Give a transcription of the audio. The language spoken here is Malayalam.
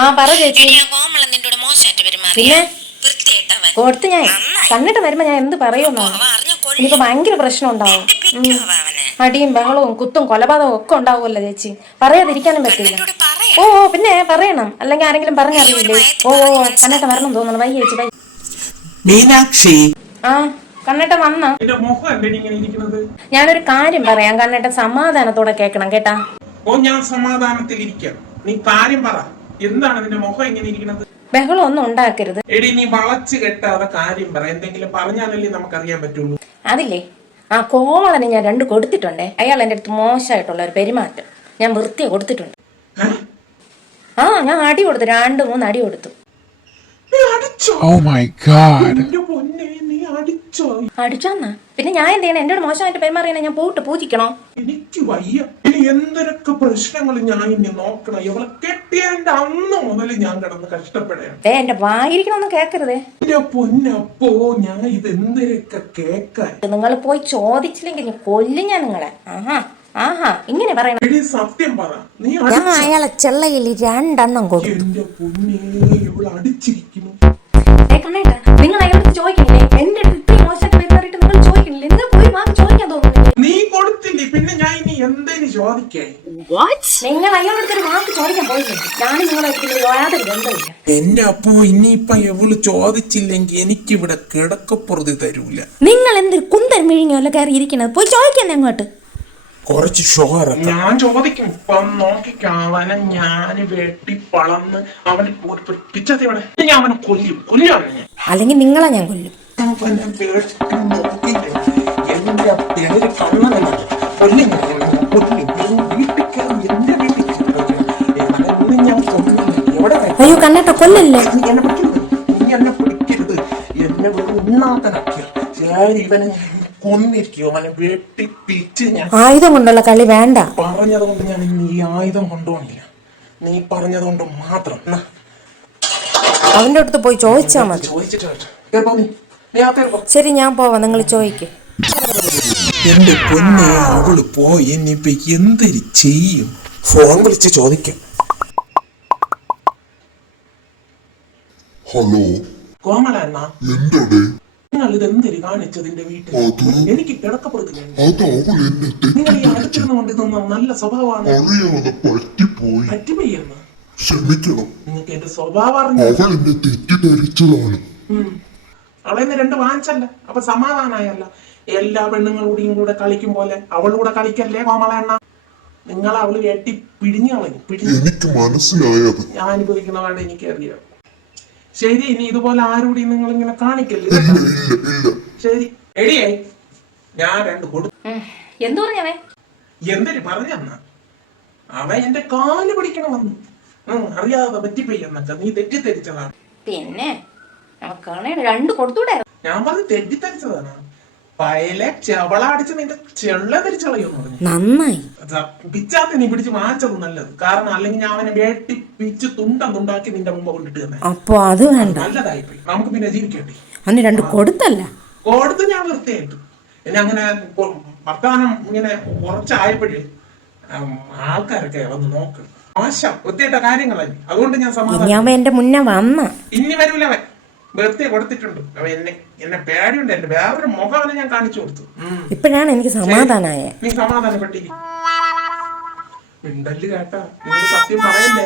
ആ പറ ചേച്ചി. പിന്നെ കൊടുത്ത് ഞാൻ കണ്ടിട്ട് വരുമ്പോ ഞാൻ എന്ത് പറയുമെന്നാണ്. ഇനിയിപ്പോ ഭയങ്കര പ്രശ്നം ഉണ്ടാവും. അടിയും ബഹളവും കുത്തും കൊലപാതകവും ഒക്കെ ഉണ്ടാവുമല്ലോ ചേച്ചി. പറയാതിരിക്കാനും പറ്റില്ല. ഓ പിന്നെ പറയണം, അല്ലെങ്കിൽ ആരെങ്കിലും പറഞ്ഞറിയില്ലേ? ഓ കണ്ണേട്ട വരണം തോന്നണം. വൈ ചേച്ചി വൈ. മീനാക്ഷി, ആ കണ്ണേട്ട വന്ന. ഞാനൊരു കാര്യം പറയാം, കണ്ണേട്ട സമാധാനത്തോടെ കേക്കണം കേട്ടാ. ഓ ഞാൻ സമാധാനത്തിൽ ഇരിക്കാം. നീ കാര്യം പറ. എന്താണ് നിന്റെ മുഖം എങ്ങനെ ഇരിക്കുന്നത്? ബഹളം ഒന്നും ഉണ്ടാക്കരുത്. എടി നീ വളച്ച് കെട്ടാതെ കാര്യം പറ. എന്തെങ്കിലും പറഞ്ഞാലല്ലേ നമുക്കറിയാൻ പറ്റുള്ളൂ. അതില്ലേ, ആ കോമളന് ഞാൻ 2 കൊടുത്തിട്ടുണ്ടേ. അയാൾ എന്റെ അടുത്ത് മോശമായിട്ടുള്ള ഒരു പെരുമാറ്റം. ഞാൻ വൃത്തിയെ കൊടുത്തിട്ടുണ്ട്. ആ ഞാൻ അടി കൊടുത്തു, 2-3 അടി കൊടുത്തു. അടിച്ചോന്നാ പിന്നെ ഞാൻ എന്ത് ചെയ്യണം? എന്നോട് മോശമായിട്ട് പെരുമാറിയാ ഞാൻ പോയിട്ട് പൂജിക്കണോ? എനിക്ക് വയ്യ. ഇനി എന്തൊക്കെ പ്രശ്നങ്ങൾ ഞാൻ ഇനി നോക്കണം. ഇവളെ കെട്ടിയതിന്റെ അന്ന് മുതൽ ഞാൻ കിടന്ന് കഷ്ടപ്പെടാം. എന്റെ വായിരിക്കണൊന്നും കേക്കരുതേ. എന്റെ പൊന്നപ്പോ ഞാൻ ഇത് എന്തൊക്കെ കേക്കാൻ. നിങ്ങൾ പോയി ചോദിച്ചില്ലെങ്കിൽ ഞാൻ കൊല്ലും ഞാൻ നിങ്ങളെ. ആഹാ ഇങ്ങനെ പറയണം. സത്യം പറ. നീ ഞാൻ അയാളെ ചെള്ളയിൽ 2 എണ്ണം കൊടുത്തു. എന്റെ പൊന്നേ, ഇവള് അടിച്ചിരിക്കുന്നു. കണ്ണേട്ടാ, നിങ്ങൾ അയാളോട് ചോദിക്കണില്ലേ? എന്റെ അടുത്ത് ഇത്രയും മോശമായിട്ട് പെരുമാറിയിട്ട് നിങ്ങൾ ചോദിക്കണില്ലേ? നിങ്ങൾ പോയി വാങ്ങി ചോദിക്കാൻ തോന്നുന്നു. നീ കൊടുത്തില്ലേ, പിന്നെ ഞാൻ ഇനി എന്തേലും ചോദിക്കേ? നിങ്ങൾ അയാളോടൊരു വാക്ക് ചോദിക്കാൻ പോയില്ലേ? ഞാൻ നിങ്ങളെ യാതൊരു ബന്ധമില്ല. എന്റെ അപ്പോ ഇനിയിപ്പൊ എവള് ചോദിച്ചില്ലെങ്കിൽ എനിക്കിവിടെ കിടക്കപ്പുറത്ത് തരൂല. നിങ്ങൾ എന്തൊരു കുന്തൻ മിഴിഞ്ഞല്ലോ കയറി ഇരിക്കണത്? പോയി ചോദിക്കാൻ അങ്ങോട്ട്. കുറച്ച് ഷോറ ഞാൻ ചോദിക്കും. ഇപ്പം നോക്കിക്കാവനെ ഞാൻ വെട്ടി പളന്ന് അവന് പിച്ചത്തി ഞാൻ അവനെ കൊല്ലാണ്. അല്ലെങ്കിൽ നിങ്ങളെ ഞാൻ കൊല്ലും. അവനെ നോക്കി എന്റെ പേര് കണ്ണനല്ല കൊല്ലി ഞാൻ എവിടെ. അയ്യോ കണ്ണേട്ട കൊല്ലല്ലേ. എന്നെ പിടിക്കരുത്, നീ എന്നെ പിടിക്കരുത്. എന്നെ വെറും ഉണ്ണാത്തനാക്കിയ ഇവനെ കൊന്നിരിക്കും. അവനെ വെട്ടിപ്പിച്ച് ഞാൻ. ആയുധം കൊണ്ടുള്ള കളി വേണ്ട. പറഞ്ഞത് കൊണ്ട് ഞാൻ ഇന്ന് ഈ ആയുധം കൊണ്ടുപോണില്ല. നീ പറഞ്ഞത് കൊണ്ട് മാത്രം. അവന്റെ അടുത്ത് പോയി ചോദിച്ചാ മതി. ശരി ഞാൻ പോവാ, നിങ്ങൾ ചോദിക്ക്. എന്റെ പൊന്നെ, അവള് പോയി. ഇനിയിപ്പൊ എന്തൊരു ചെയ്യും? ഫോൺ വിളിച്ച് ചോദിക്കാം. ഹലോ കോമള എന്നാ എന്തടേ? നിങ്ങൾ ഇതെന്തിരി കാണിച്ചതിന്റെ വീട്ടിൽ? എനിക്ക് കിടക്കപ്പുറത്ത് നിങ്ങൾ ഈ അടുത്തിരുന്നുകൊണ്ട് ഇതൊന്നും നല്ല സ്വഭാവമാണ്. അറിയാതെ പറ്റിപ്പോയി. പറ്റിപ്പോയെന്ന് ക്ഷമിക്കണം. നിങ്ങൾക്ക് എന്റെ സ്വഭാവം അവൾ എന്നെ തെറ്റിദ്ധരിച്ചതാണ്. അവളെന്ന് 2 വാങ്ങിച്ചല്ല, അപ്പൊ സമാധാനായല്ല. എല്ലാ പെണ്ണുങ്ങളൂടെയും കൂടെ കളിക്കും പോലെ അവളൂടെ കളിക്കല്ലേ കോമള എണ്ണ. നിങ്ങൾ അവള് വെട്ടി പിടിഞ്ഞു കളഞ്ഞു. എനിക്ക് മനസ്സിലായത്. ഞാൻ അനുഭവിക്കുന്നതാണ് എനിക്കറിയാം. ശരി, ഇനി ഇതുപോലെ ആരോടെയും നിങ്ങൾ ഇങ്ങനെ കാണിക്കല്ലേ. ശരി എടിയേ, ഞാൻ 2 കൊടുത്തു. എന്തു പറഞ്ഞവേ? എന്തൊരു പറഞ്ഞെന്ന അവൻ എന്റെ കാല് പിടിക്കണ വന്നു. അറിയാതെ പറ്റിപ്പോയെന്നൊക്കെ നീ തെറ്റിദ്ധരിച്ചതാണ്. പിന്നെ 2 കൊടുത്തൂടെ? ഞാൻ പറഞ്ഞ് തെറ്റിദ്ധരിച്ചതാണ്. പയലെ ചെവളടിച്ച് നിന്റെ ചെള്ള തിരിച്ചളയെന്ന് പറഞ്ഞു. നന്നായി പിച്ചാത്ത നീ പിടിച്ച് വാങ്ങിച്ചത് നല്ലത്. കാരണം അല്ലെങ്കിൽ ഞാൻ അവനെ വേട്ടി പിച്ച് തുണ്ടാക്കി നിന്റെ മുമ്പ് കൊണ്ടിട്ട് തന്നെ. അപ്പൊ അത് വേണ്ട. നല്ലതായിപ്പോയി. നമുക്ക് പിന്നെ ജീവിക്കേണ്ടി. അന്ന് 2 കൊടുത്തല്ല കൊടുത്ത് ഞാൻ വൃത്തിയായിട്ടു. പിന്നെ അങ്ങനെ വർത്തമാനം ഇങ്ങനെ കുറച്ചായപ്പോഴേ ആൾക്കാരൊക്കെ വന്ന് നോക്ക്. മോശം വൃത്തിയായിട്ട കാര്യങ്ങളല്ലേ. അതുകൊണ്ട് ഞാൻ സമാധാനം. എന്റെ മുന്നേ വന്ന ഇനി വരൂല. അവൻ വൃത്തി കൊടുത്തിട്ടുണ്ട്. അവൻ എന്നെ പേടിയുണ്ട്. എന്റെ വേറൊരു മുഖം അവനെ ഞാൻ കാണിച്ചു കൊടുത്തു. ഇപ്പഴാണ് എനിക്ക് സമാധാനായ. നീ സമാധാനപ്പെട്ടി മിണ്ടല് കേട്ടാ. നിങ്ങൾ സത്യം പറയല്ലേ.